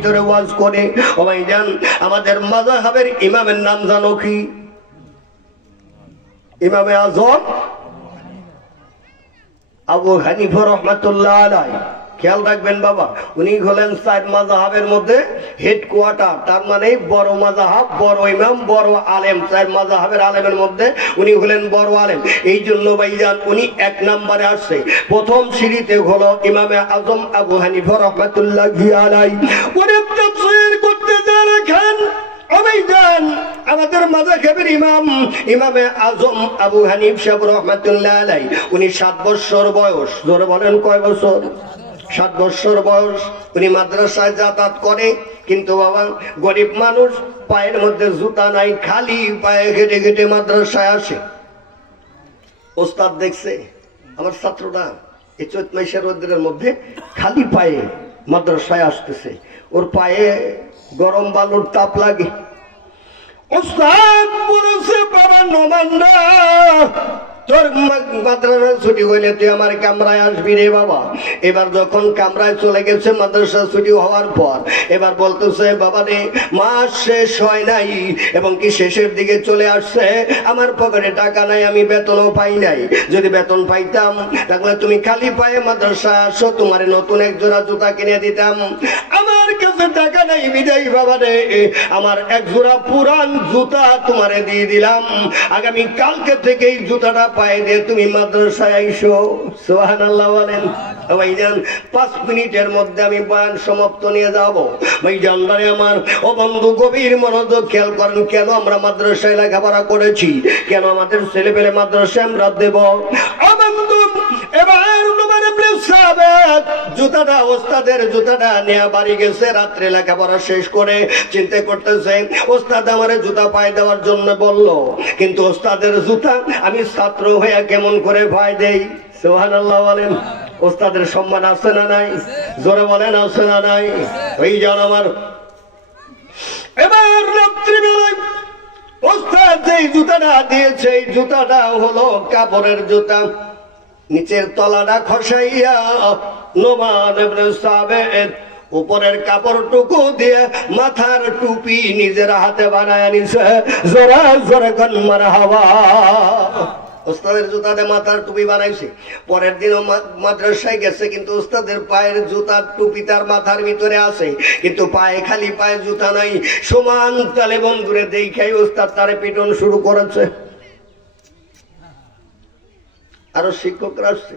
ভিতরে ওয়াজ করে। ও ভাইজান, আমাদের মাযহাবের ইমামের নাম জানো কি? ইমামে আজম আবু হানিফা রাহমাতুল্লাহ আলাইহি। খেয়াল রাখবেন বাবা, উনি হলেন চার মাযহাবের মধ্যে হেডকোয়ার্টার, তার মানে বড় মাযহাব, বড় ইমাম, বড় আলেম। চার মাযহাবের আলেমের মধ্যে উনি হলেন বড় আলেম। এই জন্য ভাইজান উনি এক নম্বরে আসছে। প্রথম সিঁড়িতে হলো ইমামে আজম আবু হানিফা রাহমাতুল্লাহি আলাইহি। উনি তাফসীর করতে যান আমাদের মাযহাবের ইমাম ইমামে আজম আবু হানিফা রাহমাতুল্লাহি আলাইহি, উনি 7 বছর বয়স। জোরে বলেন কয় বছর? 7 বছর বয়স। উনি মাদ্রাসায় যাতায়াত করে, কিন্তু বাবা গরিব মানুষ, পায়ের মধ্যে জুতা নাই, খালি পায়ে হেঁটে হেঁটে মাদ্রাসায় আসে। ওস্তাদ দেখছে আমার ছাত্রটা এই চৈত মাসের রোদ্রের মধ্যে খালি পায়ে মাদ্রাসায় আসতেছে, ওর পায়ে গরম বালুর তাপ লাগে। ওস্তাদ বলেছে, বাবা নোমান না, তোর মাদ্রাসা ছুটি হইলে তুই আমার কামরায় আসবি রে বাবা। এবার যখন কামরায় চলে গেছে মাদ্রাসা ছুটি হওয়ার পর, এবার বলতেছে, বাবা রে মাস শেষ হয় নাই এবং কি শেষের দিকে চলে আসছে, আমার পকেটে টাকা নাই, আমি বেতনও পাই নাই। যদি বেতন পাইতাম তাহলে তুমি খালি পায়ে মাদ্রাসায় আসো, তোমার নতুন এক জোড়া জুতা কিনে দিতাম। আমার কাছে টাকা নাই বিদায় বাবা রে, আমার এক জোড়া পুরান জুতা তোমারে দিয়ে দিলাম, আগামী কালকে থেকে এই জুতাটা পায়ে দিয়ে তুমি মাদ্রাসায় আইসো। সুবহানাল্লাহ বলেন। ভাইজান 5 মিনিটের মধ্যে আমি বয়ান সমাপ্ত নিয়ে যাব। ভাইজান বারে আমার, ও বন্ধু গভীর মনোযোগ খেয়াল করেন, কেন আমরা মাদ্রাসায় লেখাপড়া করেছি, কেন আমাদের ছেলে পেলে মাদ্রাসায় আমরা দেব। ও বন্ধু, এবার জুতাটা ওস্তাদের জুতাটা নিয়ে বাড়ি গেছে, রাত্রে লেখাপড়া শেষ করে চিন্তা করতেছে ওস্তাদ আমারে জুতা পায়ে দেওয়ার জন্য বললো, কিন্তু ওস্তাদের জুতা আমি ছাত্র হয়ে কেমন করে পায়ে দেই। সুবহানাল্লাহ বলেন। ওস্তাদের সম্মান আছে না নাই? জোরে বলেন আছে না নাই? ওই জন আমার, এবার রাত্রিবেলায় ওস্তাদ যেই জুতাটা দিয়েছে, এই জুতাটা হলো কাপড়ের জুতা, নিচের তলাটা খসাইয়া নোমান ইবনে সাবিত উপরের কাপড়টুকু দিয়ে মাথার টুপি নিজের হাতে বানায় নিছে। জোরে জোরে কোন মারহাবা। ওস্তাদের জুতাতে মাথার টুপি বানাইছে। পরের দিনও মাদ্রাসায় গেছে, কিন্তু ওস্তাদের পায়ের জুতার টুপি তার মাথার ভিতরে আছে, কিন্তু পায়ে খালি পায়ে জুতা নাই। সমান তালে বন্ধুরে দেখাই ওস্তাদ তারে পিটন শুরু করেছে। আরো শিক্ষকরা আসছে,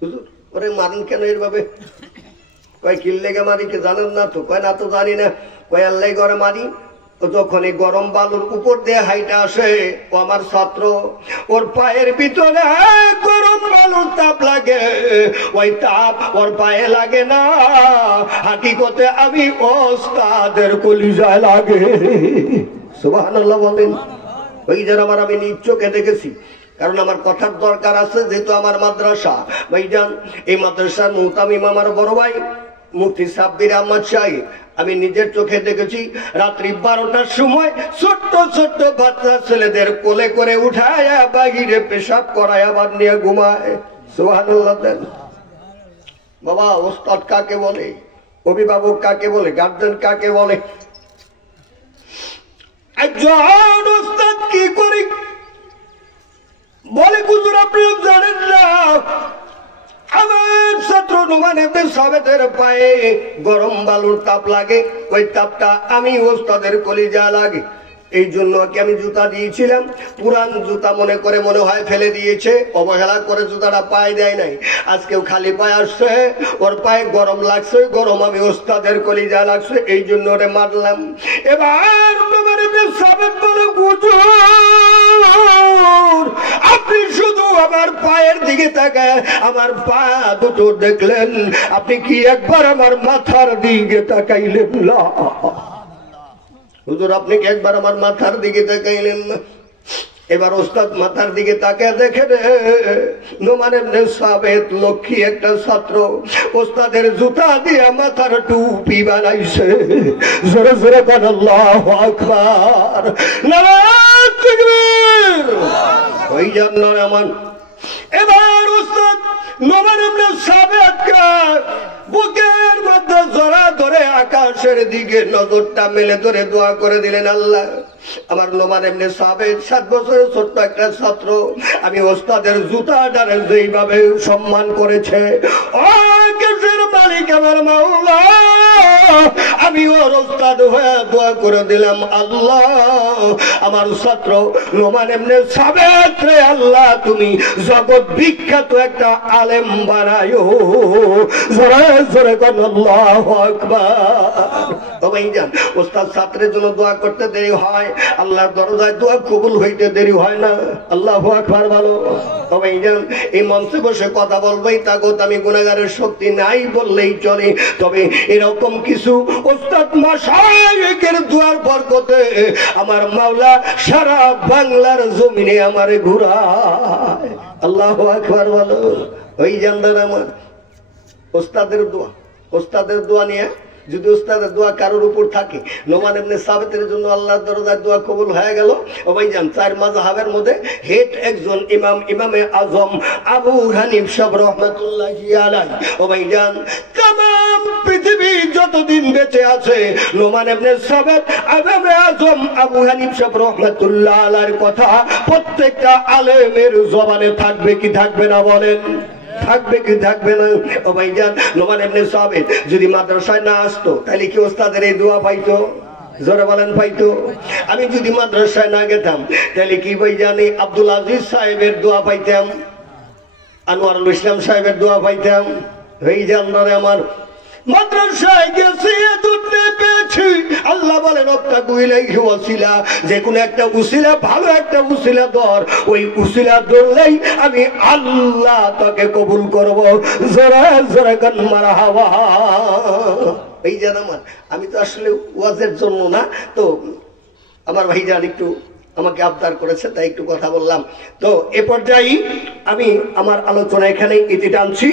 হুজুর ওরে মারেন কেন এইভাবে? কয় কি লেগে মারি, কে জানেন না তো? কয় না তো জানি না। কয় আল্লাহ ঘরে মারি। যখন এই গরম বালুর উপর দিয়ে হাইটা আসে, ও আমার ছাত্র, ওর পায়ের ভিতরে গরম বালুর তাপ লাগে, ওই তাপ ওর পায়ে লাগে না, হাকিকতে আমি ওস্তাদের কলিজায় লাগে। সুবহানাল্লাহ বলেন। ওই যে আমার আমি নিজ চোখে দেখেছি, কারণ আমার কথার দরকার আছে, যেহেতু আমার মাদ্রাসা। ভাইজান এই মাদ্রাসার মুহতামিম আমার বড় ভাই মুফতি সাব্বির আহমদ সাহেব, আমি নিজের চোখে দেখেছি রাত্রি 12টার সময় ছোট্ট ছোট্ট বাচ্চা ছেলেদের কোলে করে উঠায় বাহিরে পেশাব করায় আবার নিয়ে ঘুমায়। সুবহানাল্লাহ। বাবা ওস্তাদ কাকে বলে, অভিভাবক কাকে বলে, গার্জেন কাকে বলে? একজন ওস্তাদ কি করে বলে, হুজুর আপনি জানেন না, আমার ছাত্র নোমান ইবনে সাবিতের পায়ে গরম বালুর তাপ লাগে, ওই তাপটা আমি ওস্তাদের কলিজা লাগে। এই জন্য কি আমি জুতা দিয়েছিলাম, পুরান জুতা মনে করে মনে হয় ফেলে দিয়েছে, অবহেলা করে জুতাটা পায়ে দেয় নাই। আজকেও খালি পায়ে আসছে, ওর পায়ে গরম লাগছে, গরম আমি ওস্তাদের কলিজা লাগছে, এই জন্য ওরে মারলাম। এবার নোমান ইবনে সাবিত বলে, হুজুর আপনি শুধু আমার পায়ের দিকে তাকায় আমার পা দুটো দেখলেন, আপনি কি একবার আমার মাথার দিকে তাকাইলেন না? হুজুর আপনি কি একবার আমার মাথার দিকে তাকাইলেন না? এবার ওস্তাদ মাথার দিকে তাকায় দেখে রে, নোমান ইবনে সাবিত লক্ষ্মী একটা ছাত্র, ওস্তাদের জুতা দিয়ে মাথার টুপি বানাইছে। জোরে জোরে বলেন আল্লাহু আকবার, নারায়ে তাকবীর। ওই জন্য আমার এবার ওস্তাদ নোমান ইবনে সাবিতকে বুকের মধ্যে জড়া ধরে আকাশ আকাশের দিকে নজরটা মেলে ধরে দোয়া করে দিলেন, আল্লাহ আমার নোমান ইবনে সাবিত 7 বছরের ছোট্ট একটা ছাত্র, আমি ওস্তাদের জুতাটারে যেইভাবে সম্মান করেছে, ও আকাশের মালিক আমার মাওলা, আমি ওর ওস্তাদ হয়ে দোয়া করে দিলাম, আল্লাহ আমার ছাত্র নোমান ইবনে সাবিত রে আল্লাহ তুমি জগৎ বিখ্যাত একটা আলেম বানায়ো। জোরে জোরে কোন আল্লাহু আকবার। তবে জান ওস্তাদ ছাত্রের জন্য দোয়া করতে দেরি হয়, আল্লাহর দরজায় দোয়া কবুল হইতে দেরি হয় না। আল্লাহু আকবার বলো। তবে জান এই মঞ্চে বসে কথা বলবেই তাগত, আমি গুনাহগারের শক্তি নাই বললেই চলে। তবে এরকম কিছু ওস্তাদ মাশায়েখের দোয়ার বরকতে আমার মাওলা সারা বাংলার জমিনে আমারে ঘুরায়। আল্লাহু আকবার বলো। ওই জানদার আমার ওস্তাদের দোয়া নিয়ে যদি ওস্তাদের দোয়া কারোর উপর থাকে, নোমান ইবনে সাবিতের জন্য আল্লাহর দরজায় দোয়া কবুল হয়ে গেল। ও ভাইজান 4 মাযহাবের মধ্যে হেড একজন ইমামে আজম আবু হানিফ সাহেব রাহমাতুল্লাহি আলাইহি। ও ভাইজান तमाम পৃথিবী যতদিন বেঁচে আছে নোমান ইবনে সাবিত ইমামে আজম আবু হানিফ সাহেব রাহমাতুল্লাহি আলাইহির কথা প্রত্যেকটা আলেমের জবানে থাকবে কি থাকবে না বলেন? থাকবে কি থাকবে না? ও ভাইজান নোমান ইবনে সাবিত যদি মাদ্রাসায় না আসতো তাহলে কি ওস্তাদের এই দোয়া পাইতো? জোরে বলেন পাইতো? আমি যদি মাদ্রাসায় না গেতাম তাহলে কি ভাইজান আব্দুল আজিজ সাহেবের দোয়া পাইতাম, আনোয়ারুল ইসলাম সাহেবের দোয়া পাইতাম? ভাইজান ধরে আমার মাদ্রাসায় গেছি দুধে পেয়েছি, আল্লাহ বলেন ওয়াসিলা, যে কোনো একটা উসিলা, ভালো একটা উসিলা ধর, ওই উসিলা ধরলেই আমি আল্লাহ তোকে কবুল করব। জোরে জোরে গান মারহাবা। এই জান আমার আমি তো আসলে ওয়াজের জন্য না, তো আমার ভাইজান একটু আমাকে আবদার করেছে তাই একটু কথা বললাম। তো এ পর্যায়ে আমি আমার আলোচনা এখানে ইতি টানছি।